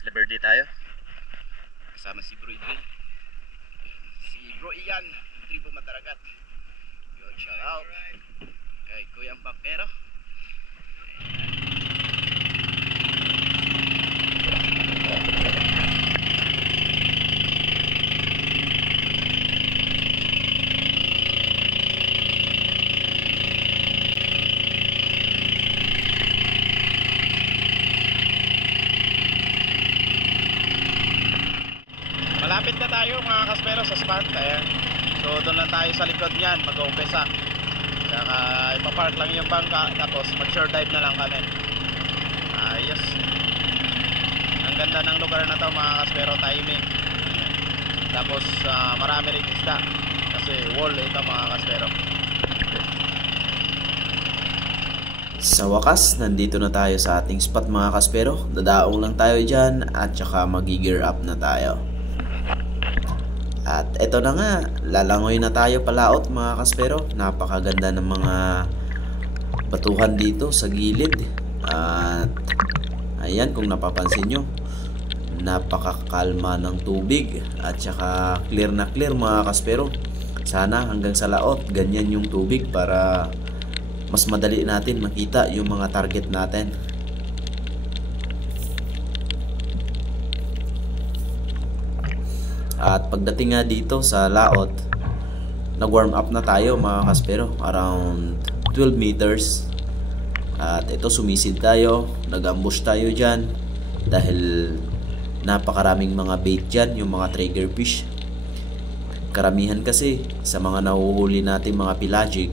Isla Verde tayo. Kasama si Bro Edwin. Si Bro Ian, Tribo Mataragat. Yun, shout out. Kay Kuyang Bampero. Malapit na tayo mga kaspero sa spot. Ayan. So doon lang tayo sa likod niyan mag-umpisa. Saka ipapark lang yung bangka, tapos mag-shore dive na lang kami. Ayos. Ang ganda ng lugar na to mga kaspero, timing. Ayan. Tapos marami rin isda kasi wall ito mga kaspero. Sa wakas, nandito na tayo sa ating spot mga kaspero. Dadaong lang tayo dyan at saka mag-gear up na tayo. At eto na nga, lalangoy na tayo palaot mga kaspero. Napakaganda ng mga batuhan dito sa gilid. At ayan, kung napapansin nyo, napakakalma ng tubig. At saka clear na clear mga kaspero. Sana hanggang sa laot, ganyan yung tubig para mas madali natin makita yung mga target natin. At pagdating nga dito sa laot, nag-warm up na tayo mga kaspero, around 12 meters. At ito, sumisid tayo, nag-ambush tayo dyan dahil napakaraming mga bait dyan, yung mga trigger fish. Karamihan kasi sa mga nahuhuli natin mga pelagic,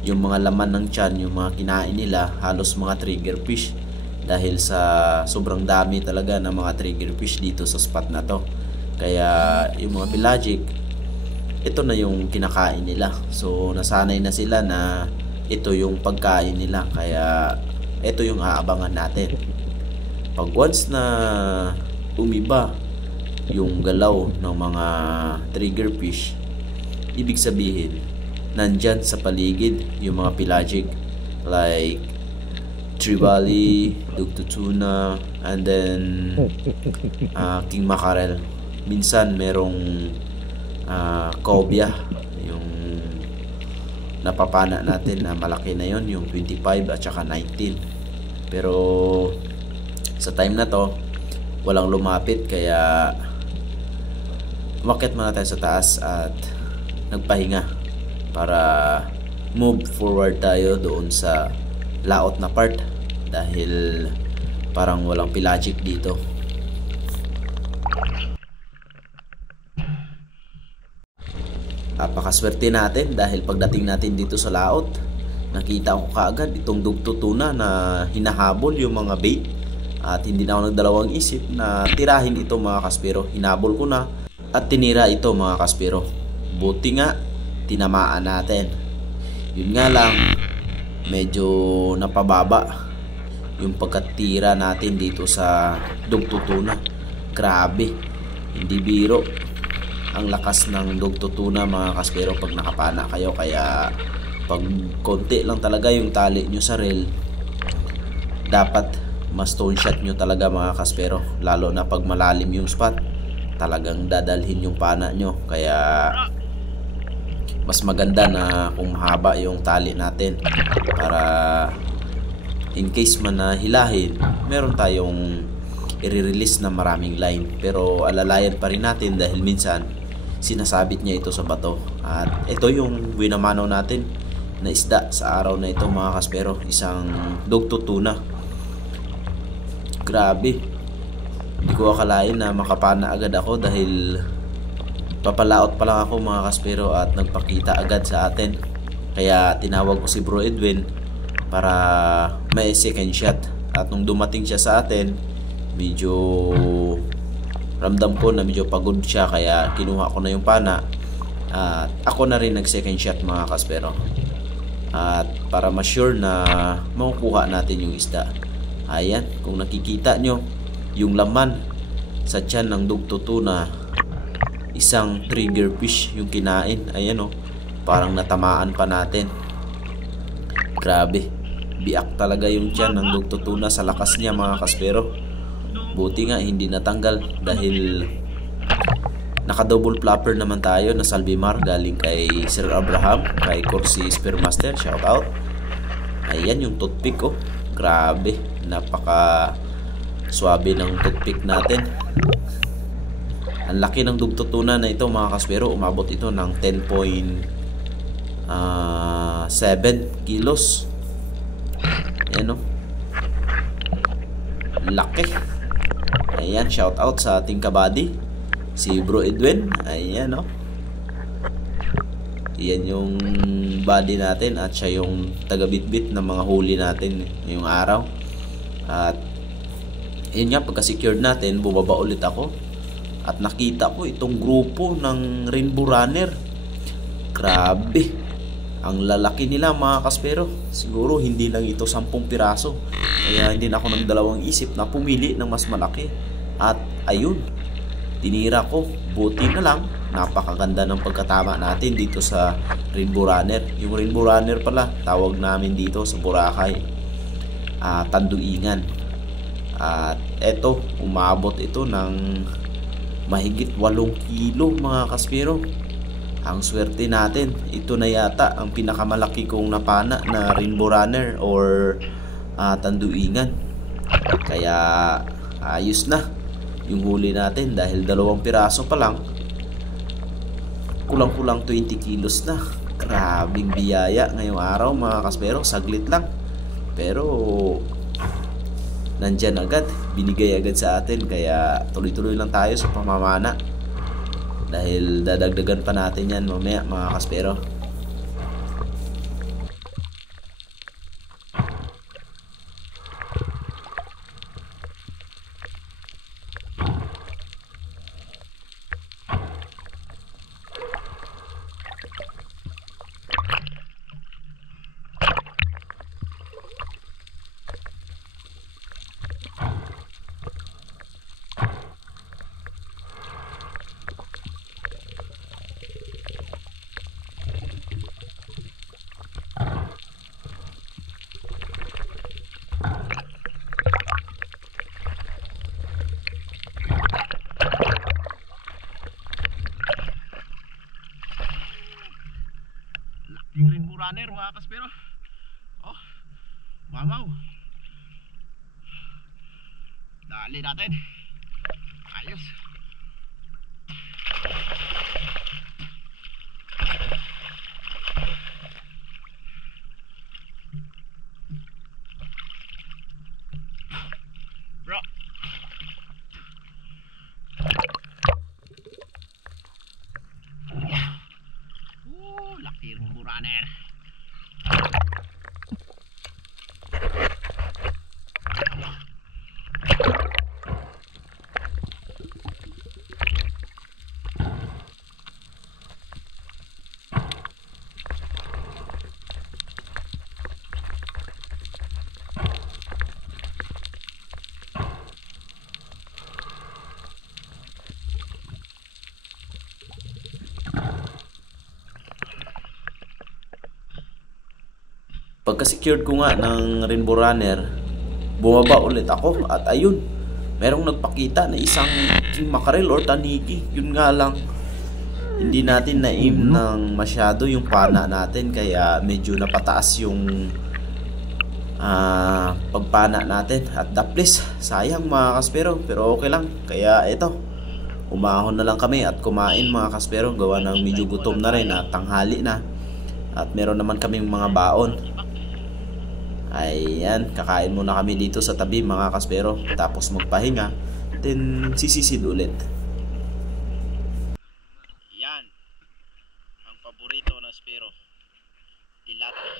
yung mga laman ng tiyan, yung mga kinain nila, halos mga trigger fish. Dahil sa sobrang dami talaga ng mga trigger fish dito sa spot na to. Kaya yung mga pelagic, ito na yung kinakain nila. So nasanay na sila na ito yung pagkain nila. Kaya ito yung aabangan natin. Pag once na umiba yung galaw ng mga trigger fish, ibig sabihin nandyan sa paligid yung mga pelagic like trevally, dugto tuna, and then king mackerel. Minsan merong cobia, yung napapana natin na malaki na yon, yung 25 at saka 19. Pero sa time na to walang lumapit, kaya umakyat muna tayo sa taas at nagpahinga para move forward tayo doon sa laot na part dahil parang walang pelagic dito. Napakaswerte natin dahil pagdating natin dito sa laot, nakita ko kaagad itong dugto tuna na hinahabol yung mga bait. At hindi na ako nagdalawang isip na tirahin ito mga kaspero. Hinabol ko na at tinira ito mga kaspero. Buti nga tinamaan natin. Yun nga lang, medyo napababa yung pagkatira natin dito sa dugto tuna. Grabe, hindi biro ang lakas ng dugto tuna mga kaspero pag nakapana kayo. Kaya pag konti lang talaga yung tali nyo sa reel, dapat mas stone shot nyo talaga mga kaspero. Lalo na pag malalim yung spot, talagang dadalhin yung pana nyo. Kaya mas maganda na kung mahaba yung tali natin para in case man na hilahin, meron tayong i-release na maraming line. Pero alalayan pa rin natin dahil minsan sinasabit niya ito sa bato. At ito yung winamano natin na isda sa araw na ito mga kaspero, isang dugto tuna. Grabe, hindi ko akalain na makapana agad ako dahil papalaot pa lang ako mga kaspero at nagpakita agad sa atin. Kaya tinawag ko si Bro Edwin para may second shot. At nung dumating siya sa atin, medyo ramdam ko na medyo pagod siya, kaya kinuha ko na yung pana at ako na rin nag second shot mga kaspero, at para ma-sure na makukuha natin yung isda. Ayan, kung nakikita nyo yung laman sa tiyan ng dugto tuna, isang trigger fish yung kinain. Ayan o, parang natamaan pa natin. Grabe, biak talaga yung tiyan ng dugto tuna sa lakas niya mga kaspero. Buti nga hindi natanggal dahil naka-double flapper naman tayo na Salvimar galing kay Sir Abraham, kay Corsi Spearmaster, shout out. Ayan yung toothpick ko. Grabe, napaka swabe ng toothpick natin. Ang laki ng dugtutunan na ito mga kaspero. Umabot ito ng 10.7 kilos. Ayan o. Laki. Ayan, shout out sa ating kabady, si Bro Edwin. Ayan o. Ayan yung body natin at siya yung taga-bitbit ng mga huli natin ngayong araw. At yun nga, pagka-secured natin, bumaba ulit ako at nakita ko itong grupo ng Rainbow Runner. Grabe, ang lalaki nila mga kaspero. Siguro hindi lang ito 10 piraso, kaya hindi na ako nagdalawang isip na pumili ng mas malaki. At ayun, tinira ko. Buti na lang, napakaganda ng pagkatama natin dito sa Rainbow Runner. Yung Rainbow Runner pala, tawag namin dito sa Boracay, tanduingan. At eto, umabot ito ng mahigit 8 kilo mga kaspero. Ang swerte natin, ito na yata ang pinakamalaki kong napana na Rainbow Runner or tanduingan. Kaya ayos na yung huli natin dahil 2 piraso pa lang, kulang-kulang 20 kilos na. Grabing biyaya ngayong araw mga kaspero. Saglit lang, pero nandyan agad, binigay agad sa atin. Kaya tuloy-tuloy lang tayo sa pamamana dahil dadagdagan pa natin yan mamaya mga kaspero. Yung Rainbow Runner mga kaspero. Oh, wow. Dali natin. Ayos. Bro. Laki Rainbow Runner. Pagka-secured ko nga ng Rainbow Runner, bumaba ulit ako at ayun, merong nagpakita na isang king mackerel or tanigi. Yun nga lang, hindi natin na-aim ng masyado yung pana natin, kaya medyo napataas yung pagpana natin at daplis. Sayang mga kaspero, pero okay lang. Kaya ito, umahon na lang kami at kumain mga kaspero, gawa ng medyo gutom na rin at tanghali na. At meron naman kaming mga baon. Ayan, kakain muna kami dito sa tabi mga kaspero, tapos magpahinga, then sisisid ulit. Yan ang paborito na spero, tilapia.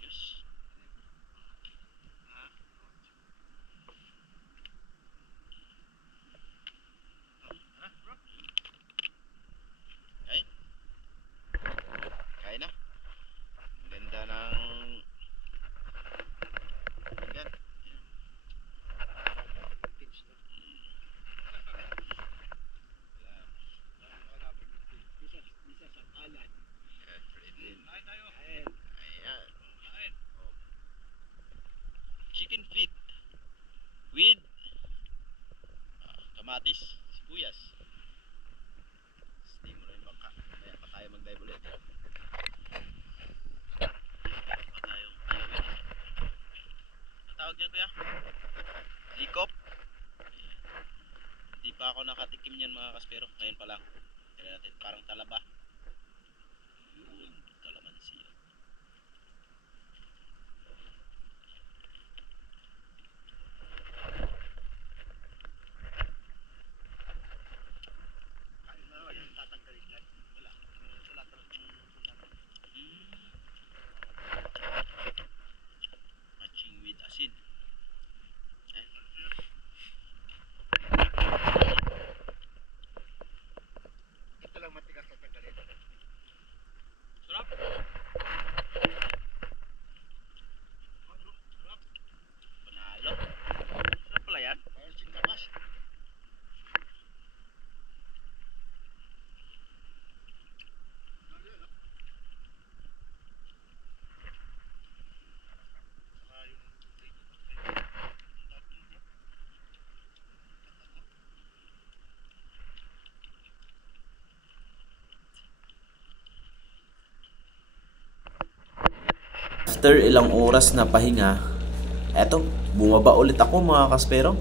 Yes. Okay. Kain na. Ganda ng yan. kamatis, sibuyas. Steam mo yung bangka. Kaya pa tayo mag-dive ulit. Pa tayong ayawin. Ang tawag dyan kuya? Likop. Hindi pa ako nakatikim yan mga kaspero. Ngayon pa lang. Tignan natin. Parang talaba. Yun. Kalamansi. Matching with acid. Ito lang matigas na tanggalin. Sarap. Panalo. Sarap pala yan. Parang sintabas. After ilang oras na pahinga, eto, bumaba ulit ako mga kaspero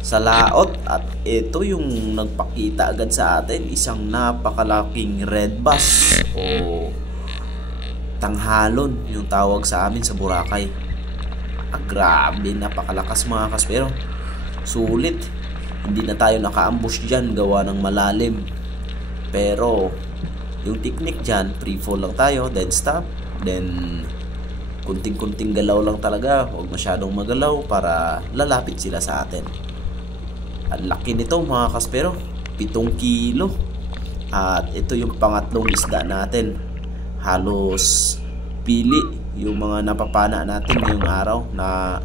sa laot at ito yung nagpakita agad sa atin, isang napakalaking red bass o tanghalon yung tawag sa amin sa Boracay. Grabe, napakalakas mga kaspero. Sulit. Hindi na tayo naka-ambush dyan gawa ng malalim. Pero yung technique dyan, free fall lang tayo, then stop, then kunting-kunting galaw lang talaga, huwag masyadong magalaw para lalapit sila sa atin. Ang laki nito mga kaspero, 7 kilo. At ito yung pangatlong isda natin. Halos pili yung mga napapana natin ngayong araw na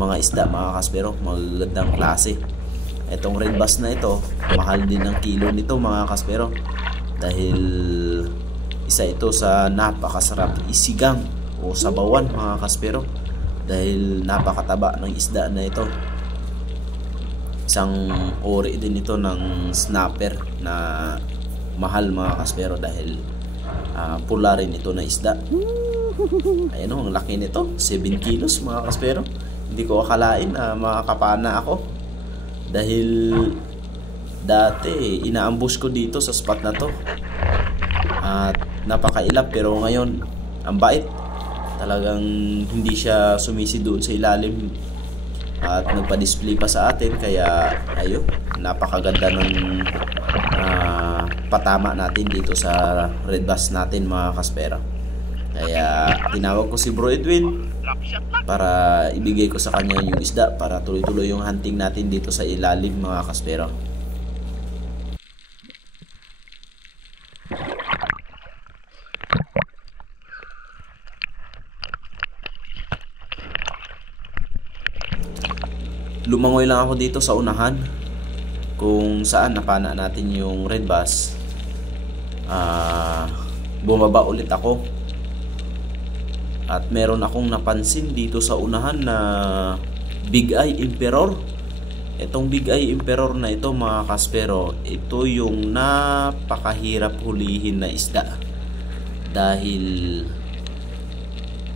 mga isda mga kaspero, magagandang klase. Itong red bass na ito, mahal din ang kilo nito mga kaspero, dahil isa ito sa napakasarap isigang o sabawan mga kaspero, dahil napakataba ng isda na ito. Isang ori din ito ng snapper na mahal mga kaspero, dahil pula rin ito na isda. Ayun o, ang laki nito, 7 kilos mga kaspero. Hindi ko akalain na makakapana ako, dahil dati inaambush ko dito sa spot na to at napakailap, pero ngayon ang bait. Talagang hindi siya sumisi doon sa ilalim at nagpa-display pa sa atin, kaya ayun, napakaganda ng patama natin dito sa red bass natin mga kaspero. Kaya tinawag ko si Bro Edwin para ibigay ko sa kanya yung isda para tuloy-tuloy yung hunting natin dito sa ilalim mga kaspero. Lumangoy lang ako dito sa unahan kung saan napana natin yung red bass. Bumaba ulit ako at meron akong napansin dito sa unahan na Big Eye Emperor. Itong Big Eye Emperor na ito mga kaspero, ito yung napakahirap hulihin na isda, dahil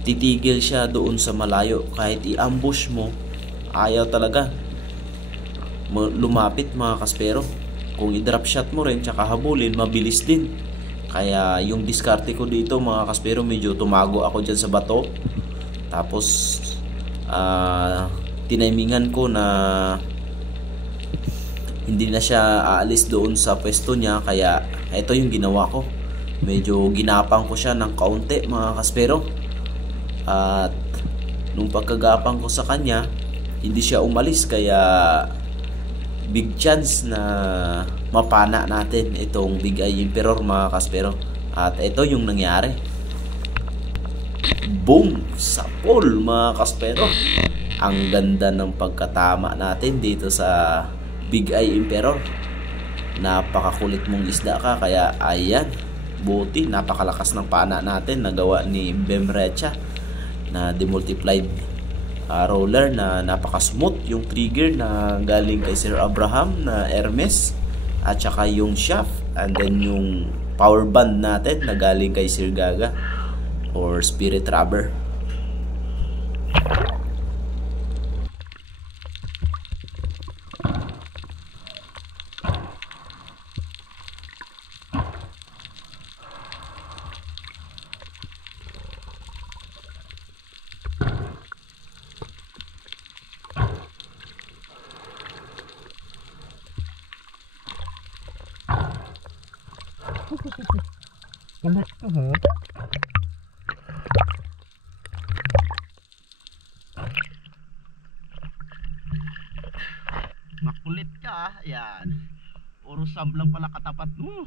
titigil siya doon sa malayo. Kahit i-ambush mo, ayaw talaga lumapit mga kaspero. Kung i-drop shot mo rin tsaka habulin, mabilis din. Kaya yung diskarte ko dito mga kaspero, medyo tumago ako dyan sa bato. Tapos tinimingan ko na hindi na siya aalis doon sa pwesto niya. Kaya ito yung ginawa ko, medyo ginapang ko siya ng kaunti mga kaspero. At nung pagkagapang ko sa kanya, hindi siya umalis, kaya big chance na mapana natin itong Big Eye Emperor mga kaspero. At ito yung nangyari. Boom! Sapol mga kaspero. Ang ganda ng pagkatama natin dito sa Big Eye Emperor. Napakakulit mong isda ka, kaya ayan, buti napakalakas ng pana natin, nagawa ni Bem Recha na demultiplied roller na napaka-smooth, yung trigger na galing kay Sir Abraham na Hermes, at saka yung shaft, and then yung power band natin na galing kay Sir Gaga or Spirit Rubber. Ulit to ha? Makulit ka, yan. Puro sablang pala katapat mo.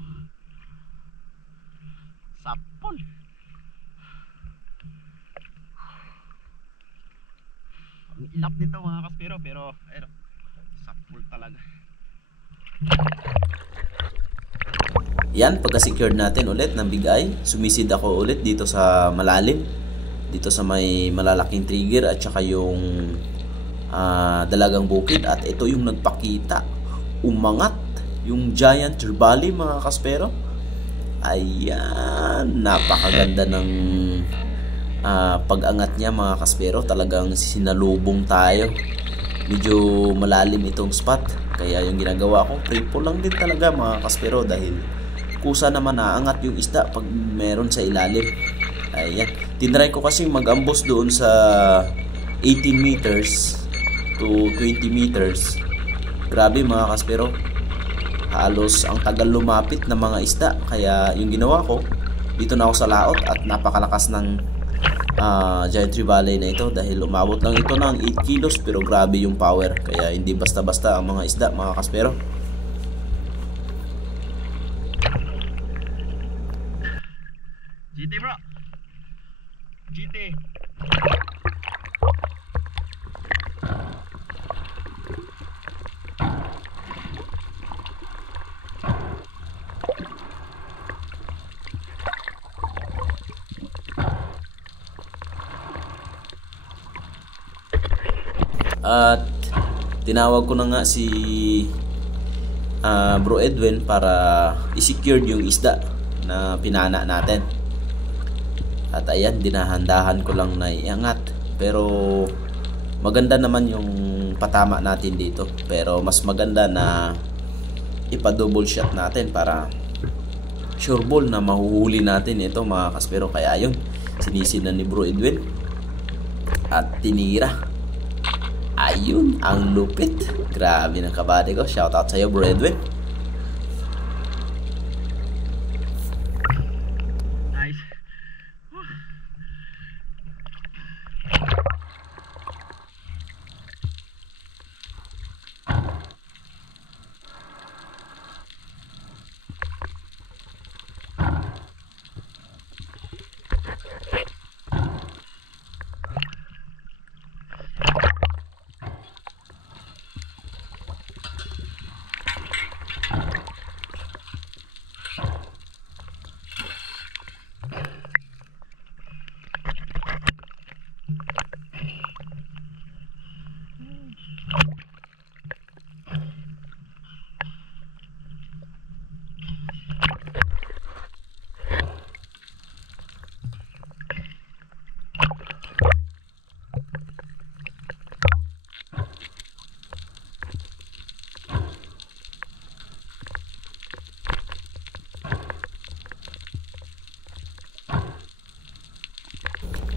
Sapol. Ang ilap nito mga kaspero, pero ayun, sapol talaga. Yan, pagka-secured natin ulit ng Big Eye, sumisid ako ulit dito sa malalim, dito sa may malalaking trigger at saka yung dalagang bukid, at ito yung nagpakita, umangat yung giant turbali mga kaspero. Ayan, napakaganda ng pag-angat niya mga kaspero, talagang sinalubong tayo. Medyo malalim itong spot, kaya yung ginagawa ko, free fall lang din talaga mga kaspero, dahil kusa naman naangat yung isda pag meron sa ilalim. Ayan, tinry ko kasi mag-ambos doon sa 18 meters to 20 meters. Grabe mga kaspero, halos ang tagal lumapit ng mga isda, kaya yung ginawa ko, dito na ako sa laot, at napakalakas ng giant trevally na ito, dahil umabot lang ito ng 8 kilos, pero grabe yung power, kaya hindi basta-basta ang mga isda mga kaspero. GT bro. GT. At tinawag ko na nga si Bro Edwin para i-secure yung isda na pinana natin. At ayan, dinahandahan ko lang na iangat, pero maganda naman yung patama natin dito, pero mas maganda na ipa-double shot natin para sure ball na mahuhuli natin ito mga kaspero. Kaya yun, sinisid na ni Bro Edwin at tinira. Ayun, ang lupit. Grabe ng kabady ko. Shoutout sa'yo Bro Edwin. Nice.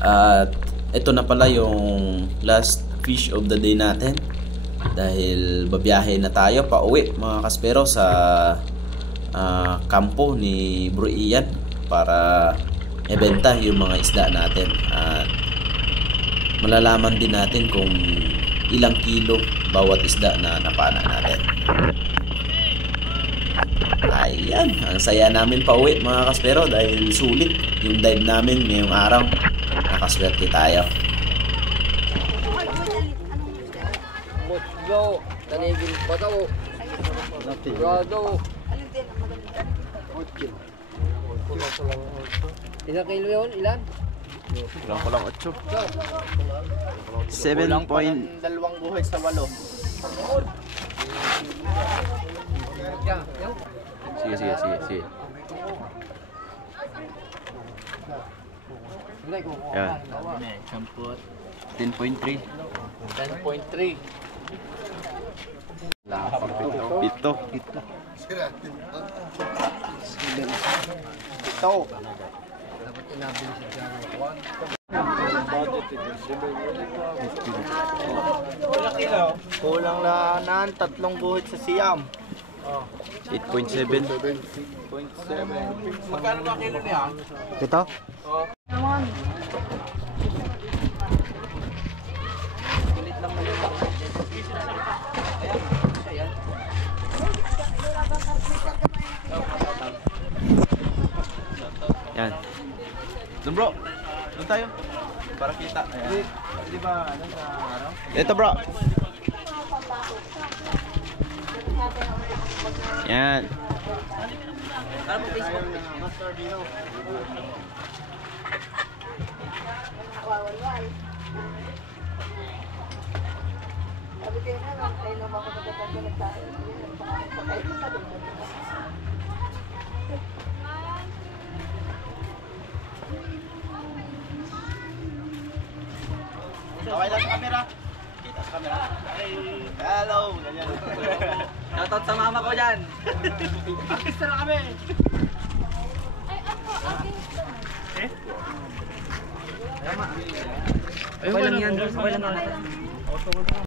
At ito na pala yung last fish of the day natin, dahil babiyahe na tayo pa uwi mga kaspero sa kampo ni Bro Ian para ibenta yung mga isda natin, at malalaman din natin kung ilang kilo bawat isda na napana natin. Ayan, ang saya namin pa uwi mga kaspero, dahil sulit yung dive namin ngayong araw. Nakaswerte tayo. Moslo, tanigin pa daw. Grado. Ilang kilo yun? Ilan? Ilang ko lang 8. 7 point... dalawang guhit sa 8. Sige. Yan. 10.3. 10.3. Ito. Dapat inabili siya dyan. Kulang na 3 guhit sa siyam. 8.7. Magkano ba kilo niya? Ito? Yan. Doon bro. Doon tayo. Para kita. Ayan. Di ba ano sa araw? Ito bro. Yan. Sabi kayo na lang, kayo naman ako nagtatanggalag tayo. Okay lang sa camera. Kita sa camera. Hello. Ganyan. Shoutout sa mama ko dyan. Artista na kami. Okay lang yan. Okay lang yan.